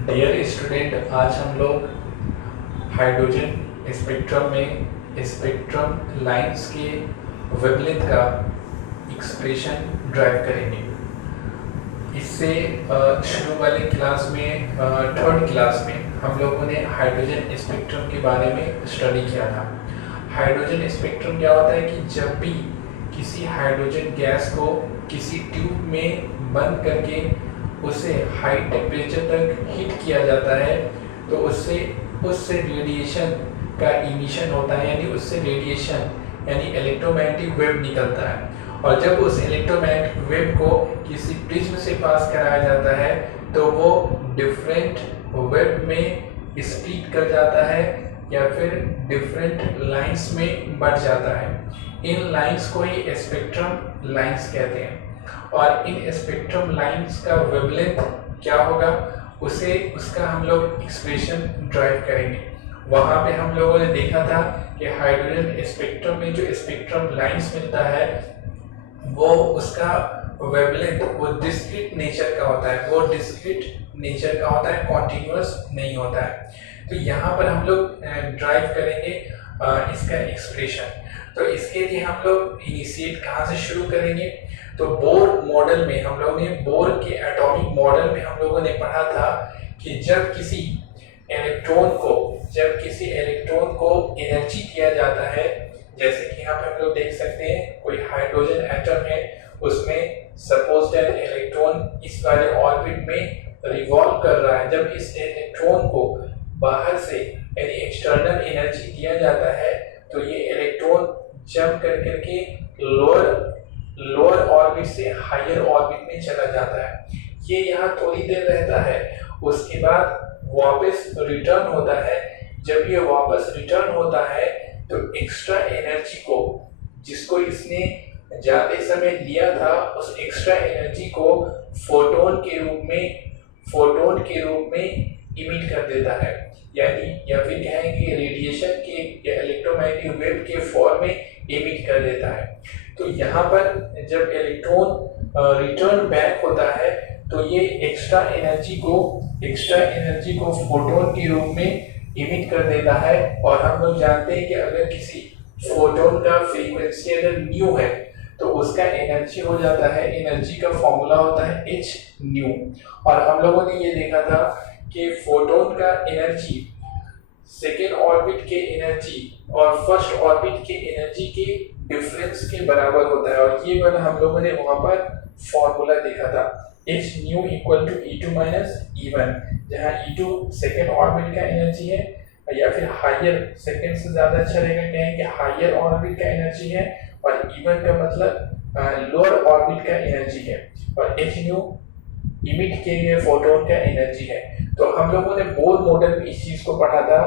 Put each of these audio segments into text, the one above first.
Dear student, आज हम लोग हाइड्रोजन स्पेक्ट्रम में स्पेक्ट्रम लाइंस के वेवलेंथ का एक्सप्रेशन ड्राइव करेंगे। इससे शुरू वाले क्लास में थर्ड क्लास में हम लोगों ने हाइड्रोजन स्पेक्ट्रम के बारे में स्टडी किया था। हाइड्रोजन स्पेक्ट्रम क्या होता है कि जब भी किसी हाइड्रोजन गैस को किसी ट्यूब में बंद करके उसे हाई टेम्परेचर तक हीट किया जाता है तो उससे रेडिएशन का इमिशन होता है, यानी उससे रेडिएशन यानी इलेक्ट्रोमैग्नेटिक वेव निकलता है। और जब उस इलेक्ट्रोमैग्नेटिक वेव को किसी प्रिज्म से पास कराया जाता है तो वो डिफरेंट वेव में स्प्लिट कर जाता है या फिर डिफरेंट लाइंस में बढ़ जाता है। इन लाइंस को ही स्पेक्ट्रम लाइंस कहते हैं। और इन स्पेक्ट्रम लाइंस का वेवलेंथ क्या होगा उसका हम लोग एक्सप्रेशन ड्राइव करेंगे। वहाँ पे हम लोगों ने देखा था कि हाइड्रोजन स्पेक्ट्रम में जो स्पेक्ट्रम लाइंस मिलता है वो उसका वेवलेंथ वो डिस्क्रीट नेचर का होता है, कॉन्टिन्यूअस नहीं होता है। तो यहाँ पर हम लोग ड्राइव करेंगे इसका एक्सप्रेशन। तो इसके लिए हम लोग इनिशिएट कहाँ से शुरू करेंगे? तो बोर मॉडल में हम लोगों ने बोर के एटॉमिक मॉडल में हम लोगों ने पढ़ा था कि जब किसी इलेक्ट्रॉन को एनर्जी दिया जाता है, जैसे कि यहाँ पे हम लोग देख सकते हैं कोई हाइड्रोजन एटम है, उसमें सपोज दैट इलेक्ट्रॉन इस वाले ऑर्बिट में रिवॉल्व कर रहा है। जब इस इलेक्ट्रॉन को बाहर से यानी एक्सटर्नल एनर्जी दिया जाता है तो ये इलेक्ट्रॉन जंप कर करके लोअर ऑर्बिट से हायर ऑर्बिट में चला जाता है। ये यहाँ थोड़ी देर रहता है, उसके बाद वापस रिटर्न होता है। जब ये वापस रिटर्न होता है तो एक्स्ट्रा एनर्जी को जिसको इसने जाते समय लिया था उस एक्स्ट्रा एनर्जी को फोटोन के रूप में इमिट कर देता है, यानी या फिर कहेंगे रेडिएशन के या इलेक्ट्रोमैग्नेटिक वेव के फॉर्म में इमिट कर देता है। तो यहाँ पर जब इलेक्ट्रॉन रिटर्न बैक होता है तो ये एक्स्ट्रा एनर्जी को फोटोन के रूप में इमिट कर देता है। और हम लोग जानते हैं कि अगर किसी फोटोन का फ्रीक्वेंसी अगर न्यू है तो उसका एनर्जी हो जाता है, एनर्जी का फॉर्मूला होता है h न्यू। और हम लोगों ने ये देखा था कि फोटोन का एनर्जी सेकेंड ऑर्बिट के एनर्जी और फर्स्ट ऑर्बिट के एनर्जी के डिफरेंस के बराबर होता है। और ये वाला हम लोगों ने वहां पर फॉर्मूला देखा था, h nu equal to E2 minus E1, जहाँ E2 सेकेंड ऑर्बिट का एनर्जी है या फिर हायर, सेकेंड से ज्यादा अच्छा रहेगा कहेंगे हायर ऑर्बिट का एनर्जी है, और E1 का मतलब लोअर ऑर्बिट का एनर्जी है, और h न्यू इमिट किए गए फोटोन का एनर्जी है। तो हम लोगों ने बोर मॉडल में इस चीज को पढ़ा था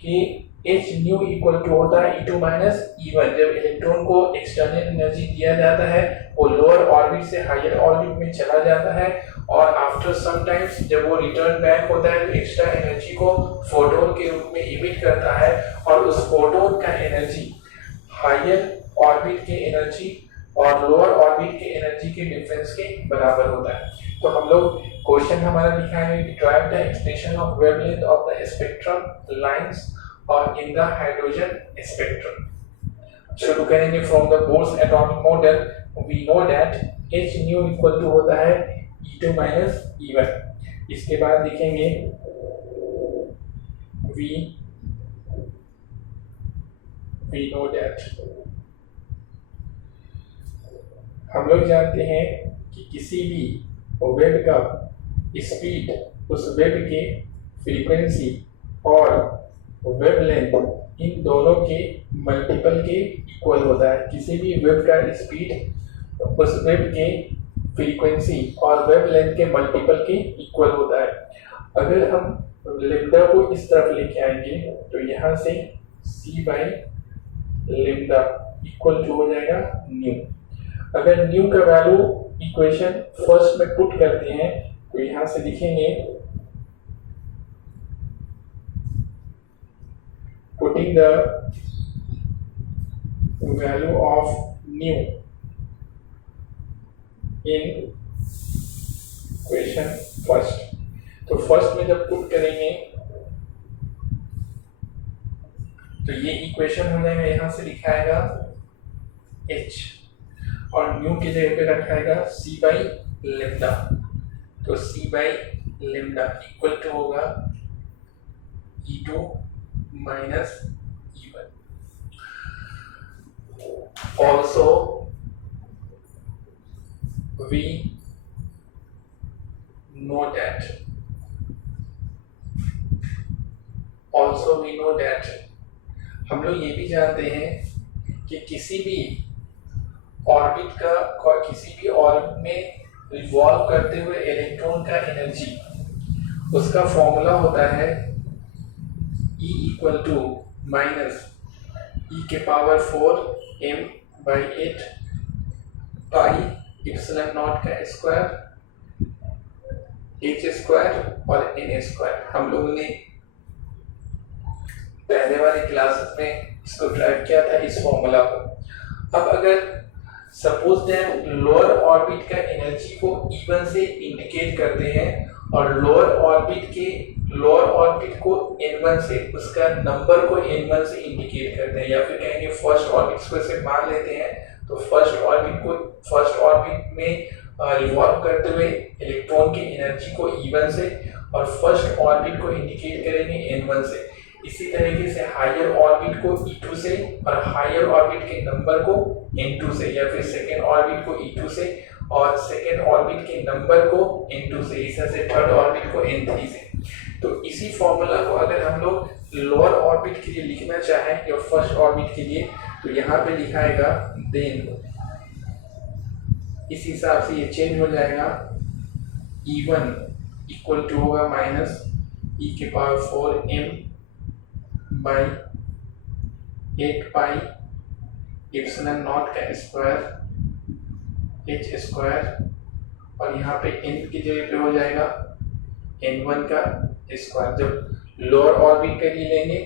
कि h न्यू इक्वल टू होता है E2 माइनस E1। जब इलेक्ट्रॉन को एक्सटर्नल एनर्जी दिया जाता है वो लोअर ऑर्बिट से हायर ऑर्बिट में चला जाता है, और आफ्टर सम टाइम्स जब वो रिटर्न बैक होता है तो एक्स्ट्रा एनर्जी को फोटोन के रूप में इमिट करता है, और उस फोटोन का एनर्जी हायर ऑर्बिट के एनर्जी और लोअर ऑर्बिट के एनर्जी के डिफरेंस के बराबर होता है। तो हम लोग क्वेश्चन हमारा लिखा है derive the expression of wavelength of the spectrum lines और इन द हाइड्रोजन स्पेक्ट्रम। शुरू करेंगे from the Bohr's atomic model. We know that h nu equal to होता है E2 माइनस E1। इसके बाद लिखेंगे we know that हम लोग जानते हैं कि किसी भी वेव का स्पीड उस वेव के फ्रीक्वेंसी और वेवलेंथ इन दोनों के मल्टीपल के इक्वल होता है। किसी भी वेव का स्पीड उस वेव के फ्रीक्वेंसी और वेवलेंथ के मल्टीपल के इक्वल होता है। अगर हम लेम्डा को इस तरफ लेके आएंगे तो यहाँ से c by lambda equal to हो जाएगा न्यू। अगर न्यू का वैल्यू इक्वेशन फर्स्ट में पुट करते हैं तो यहाँ से लिखेंगे putting the value of nu in question first. तो फर्स्ट में जब पुट करेंगे तो ये इक्वेशन हो जाएगा, यहाँ से लिखाएगा h और न्यू की जगह पे रखाएगा c बाई लेमडा। तो c by lambda equal to होगा E2 minus E1। Also we know that हम लोग ये भी जानते हैं कि किसी भी ऑर्बिट में रिवॉल्व करते हुए इलेक्ट्रॉन का एनर्जी, उसका फॉर्मूला होता है E equal to minus E के power 4 m by 8 pi epsilon naught का स्क्वायर h स्क्वायर और n स्क्वायर। हम लोगों ने पहले वाली क्लासेस में इसको ड्राइव किया था इस फॉर्मूला को। अब अगर सपोज दैट लोअर ऑर्बिट का एनर्जी को E1 से इंडिकेट करते हैं और लोअर ऑर्बिट को N1 से, उसका नंबर को N1 से इंडिकेट करते हैं, या फिर कहेंगे फर्स्ट ऑर्बिट को ऐसे मान लेते हैं। तो फर्स्ट ऑर्बिट में रिवॉल्व करते हुए इलेक्ट्रॉन की एनर्जी को E1 से और फर्स्ट ऑर्बिट को इंडिकेट करेंगे N1 से। इसी तरीके से हायर ऑर्बिट को E2 से और हायर ऑर्बिट के नंबर को N2 से, या फिर सेकेंड ऑर्बिट को E2 से और सेकेंड ऑर्बिट के नंबर को N2 से, इस तरह से थर्ड ऑर्बिट को N3 से। तो इसी फॉर्मूला को अगर हम लोग लोअर ऑर्बिट के लिए लिखना चाहें या फर्स्ट ऑर्बिट के लिए, तो यहाँ पे लिखाएगा देन इस हिसाब से ये चेंज हो जाएगा। E1 इक्वल टू होगा माइनस E के power 4 m by 8 pi epsilon naught का स्क्वायर h स्क्वायर, और यहाँ पे n की जगह पे हो जाएगा n1 का स्क्वायर। जब लोअर ऑर्बिट का लिए लेंगे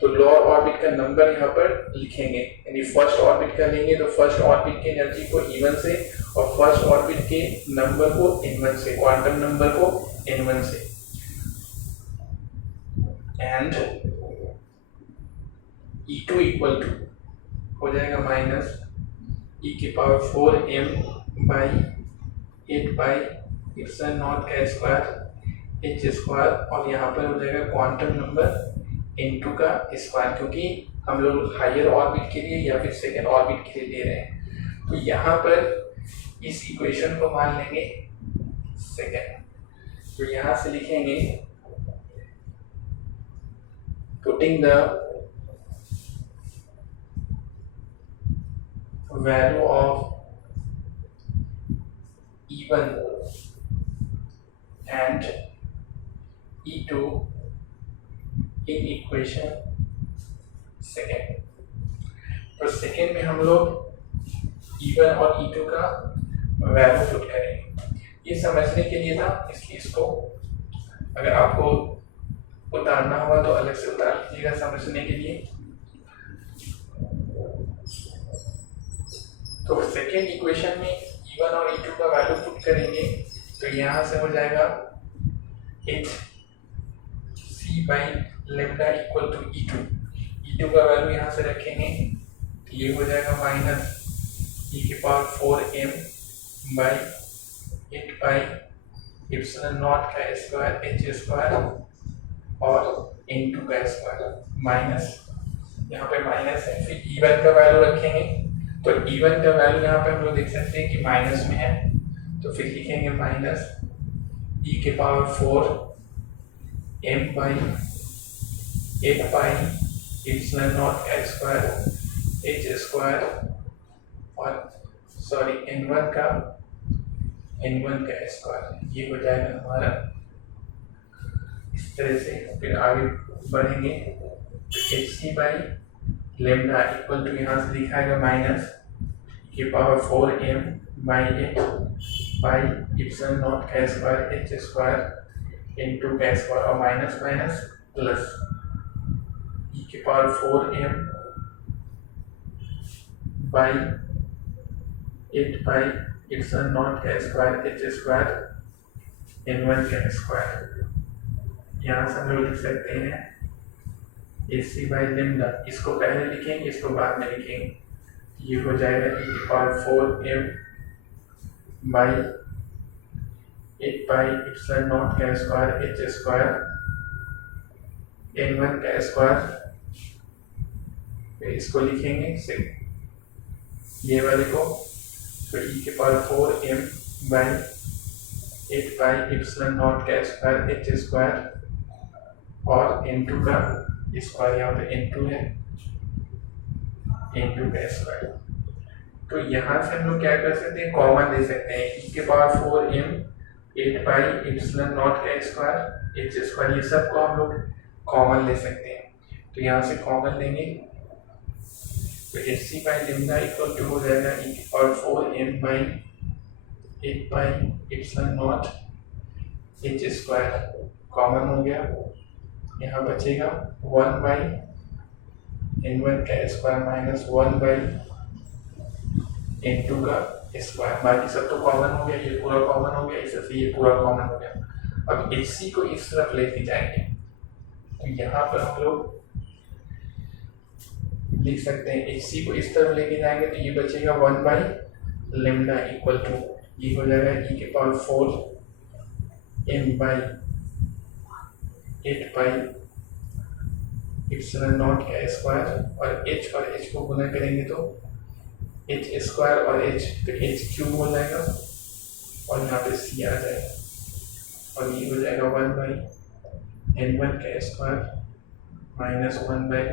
तो लोअर ऑर्बिट का नंबर यहाँ पर लिखेंगे, यानी फर्स्ट ऑर्बिट का लेंगे तो फर्स्ट ऑर्बिट की एनर्जी को E1 से और फर्स्ट ऑर्बिट के नंबर को N1 से, क्वांटम नंबर को N1 से, एंड E2 इक्वल टू हो जाएगा माइनस E के power 4 m by 8 pi epsilon naught का स्क्वायर h स्क्वायर, और यहाँ पर हो जाएगा क्वांटम नंबर N2 का स्क्वायर, क्योंकि हम लोग हायर ऑर्बिट के लिए या फिर सेकेंड ऑर्बिट के लिए ले रहे हैं। तो यहाँ पर इस इक्वेशन को मान लेंगे सेकेंड। तो यहाँ से लिखेंगे putting the value of E1 and E2 in equation second. तो सेकेंड में हम लोग E1 और E2 का वैल्यू पुट करेंगे। ये समझने के लिए था, इसलिए इसको अगर आपको उतारना होगा तो अलग से उतार लीजिएगा समझने के लिए। तो सेकेंड इक्वेशन में E1 और E2 का वैल्यू पुट करेंगे तो यहाँ से हो जाएगा h c by lambda equal to E2 का वैल्यू यहाँ से रखेंगे तो ये हो जाएगा माइनस E के power 4 m by 8 pi epsilon naught का स्क्वायर h स्क्वायर और N2 का स्क्वायर, माइनस यहाँ पे माइनस है। फिर E1 का वैल्यू रखेंगे तो E1 का वैल्यू यहाँ पे हम लोग देख सकते हैं कि माइनस में है, तो फिर लिखेंगे माइनस E के power 4 m by 8 pi epsilon naught का स्क्वायर h स्क्वायर और सॉरी N1 का स्क्वायर। ये हो जाएगा हमारा इस तरह से। फिर आगे बढ़ेंगे h c by lambda equal to यहाँ से लिखाएगा माइनस के power 4 m by 8 pi epsilon naught का स्क्वायर h स्क्वायर N2 का स्क्वायर और माइनस माइनस प्लस e के power 4 m by 8 pi epsilon naught का स्क्वायर h स्क्वायर N1 का स्क्वायर। यहाँ से हम लोग लिख सकते हैं AC बाई लेमडा, इसको पहले लिखेंगे इसको बाद में लिखेंगे। ये हो जाएगा e⁴m by 8 pi epsilon not का स्क्वायर h स्क्वायर n1 का स्क्वायर, फिर इसको लिखेंगे ये वाले को, तो e⁴m by 8 pi epsilon not का स्क्वायर h स्क्वायर और n2 का स्क्वायर, यहाँ पे n2 है, n2 का स्क्वायर। तो यहाँ से हम लोग क्या कर सकते हैं, कॉमन ले सकते हैं e⁴m 8 पाई एप्सिलॉन नॉट का स्क्वायर h स्क्वायर, ये सब को हम लोग कॉमन ले सकते हैं। तो यहाँ से कॉमन लेंगे तो AC by lambda equal to हो जाएगा e⁴m by 8 pi epsilon naught h square, common हो गया। यहाँ बचेगा 1 बाई n1 का स्क्वायर माइनस 1 बाई n2 का स्क्वायर, बाकी सब तो कॉमन हो गया, ये पूरा कॉमन हो गया, इससे ये पूरा कॉमन हो गया। अब HC को इस तरफ लेके जाएंगे तो यहाँ पर हम लोग लिख सकते हैं HC को इस तरफ लेके जाएंगे तो ये बचेगा 1 बाई लेमडा इक्वल टू, ये हो जाएगा e⁴m by 8 pi epsilon not का स्क्वायर और h को गुना करेंगे तो h स्क्वायर और h, तो h क्यूब हो जाएगा और यहाँ पे c आ जाएगा और ये हो जाएगा 1 बाई n1 का स्क्वायर माइनस 1 बाई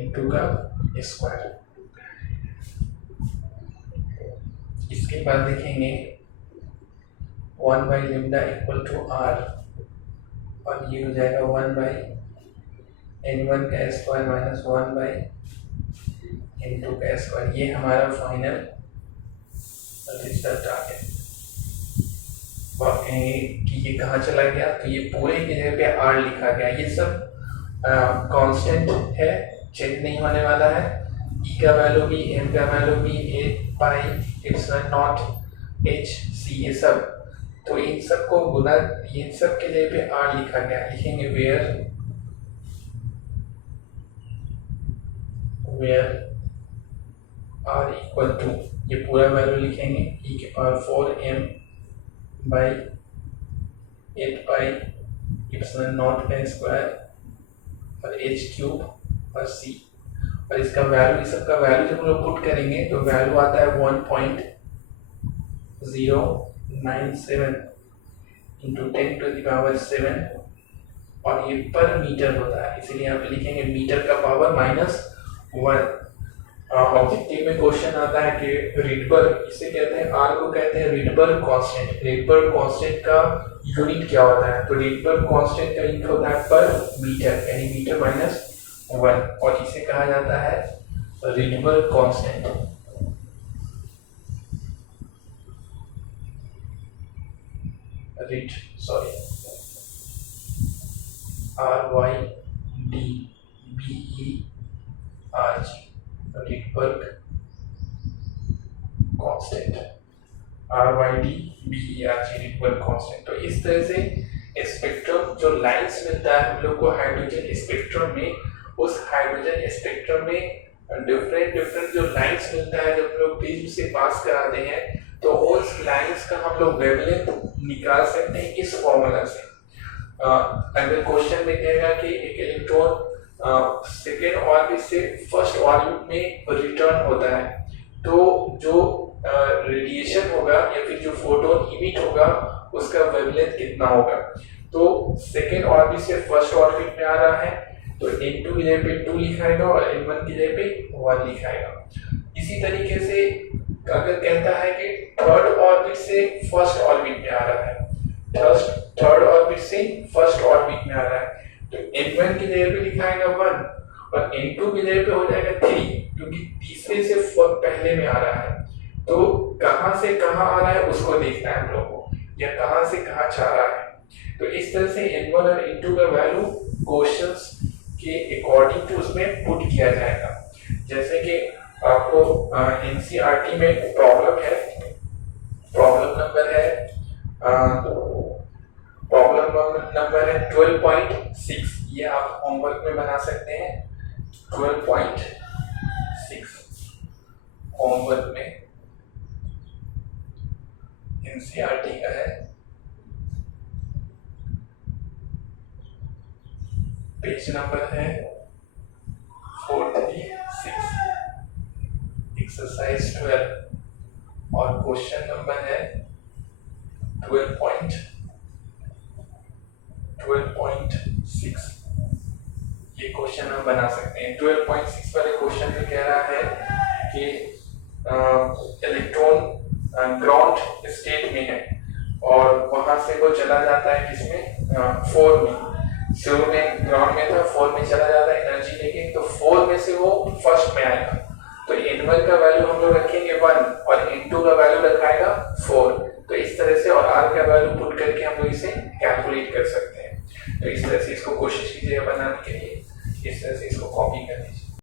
n2 का स्क्वायर। इसके बाद देखेंगे 1 by lambda equal to r और ये हो जाएगा 1 बाई n1 का स्क्वायर माइनस 1 बाई n2 का स्क्वायर। ये हमारा फाइनल रिजल्ट आ गया। आप कहेंगे कि ये कहाँ चला गया, तो ये पूरे की जगह पे r लिखा गया। ये सब कांस्टेंट है, चेंज नहीं होने वाला है। e का वैल्यू भी, m का वैल्यू भी, 8 pi epsilon naught h c, ये सब, तो इन सब को गुना, इन सब के जगह पे r लिखा गया। लिखेंगे वेयर r इक्वल टू, ये पूरा वैल्यू लिखेंगे e⁴m by 8 pi epsilon not का स्क्वायर और h क्यूब और c, और इसका वैल्यू, इस सब का वैल्यू जब हम लोग पुट करेंगे तो वैल्यू आता है 1.097 इंटू 10⁻⁷ और ये पर मीटर होता है, इसीलिए यहाँ पे लिखेंगे मीटर का पावर -1। ऑब्जेक्टिव में क्वेश्चन आता है कि रिडबर्ग, इसे कहते हैं, आर को कहते हैं रिडबर्ग कांस्टेंट। रिडबर्ग कांस्टेंट का यूनिट क्या होता है, तो रिडबर्ग कांस्टेंट का यूनिट होता है पर मीटर, यानी मीटर -1, और इसे कहा जाता है Rydberg constant. RYDBERG, Rydberg constant, RYDBERG Rydberg constant. तो इस तरह से स्पेक्ट्रम जो लाइंस मिलता है हम लोग को हाइड्रोजन स्पेक्ट्रम में, उस हाइड्रोजन स्पेक्ट्रम में डिफरेंट जो लाइंस मिलता है, जब हम लोग प्रिज्म से पास कराते हैं तो उस लाइंस का हम लोग वेवलेंथ निकाल सकते हैं इस फॉर्मूला से। अगर क्वेश्चन में कहेगा कि एक इलेक्ट्रॉन सेकेंड ऑर्बिट से फर्स्ट ऑर्बिट में रिटर्न होता है, तो जो रेडिएशन होगा या फिर जो फोटोन इमिट होगा उसका वेवलेंथ कितना होगा। तो सेकेंड ऑर्बिट से फर्स्ट ऑर्बिट में आ रहा है तो n2 की जगह पे 2 लिखाएगा और n1 की जगह पे 1 लिखाएगा। इसी तरीके से अगर कहता है कि थर्ड ऑर्बिट से फर्स्ट ऑर्बिट में आ रहा है, थर्ड ऑर्बिट से फर्स्ट ऑर्बिट में आ रहा है, तो n1 की जगह पे लिखाएगा 1 और n2 की जगह पे हो जाएगा 3, क्योंकि तीसरे से पहले में आ रहा है। तो कहां से कहां आ रहा है उसको देखना है हम लोग को, या कहां से कहां जा रहा है। तो इस तरह से n1 और n2 का वैल्यू क्वेश्चंस के अकॉर्डिंग टू उसमें पुट किया जाएगा। जैसे कि आपको एनसीईआरटी में प्रॉब्लम नंबर नंबर है 12.6, ये आप होमवर्क में बना सकते हैं। 12.6 होमवर्क में एनसीईआरटी का है, पेज नंबर है 436, एक्सरसाइज 12 और क्वेश्चन नंबर है 12.6। ये क्वेश्चन हम बना सकते हैं। 12.6 वाले क्वेश्चन में कह रहा है कि इलेक्ट्रॉन ग्राउंड स्टेट में है और वहां से वो चला जाता है किसमें, 4 में। शुरू में ग्राउंड में था, 4 में चला जाता है एनर्जी लेके, तो 4 में से वो फर्स्ट में आएगा। तो n1 का वैल्यू हम लोग रखेंगे 1 और n2 का वैल्यू रखाएगा 4। तो इस तरह से और r का वैल्यू पुट करके हम लोग इसे कैलकुलेट कर सकते हैं। तो इस तरह से इसको कोशिश कीजिएगा बनाने के लिए, इस तरह से इसको कॉपी कर लीजिए।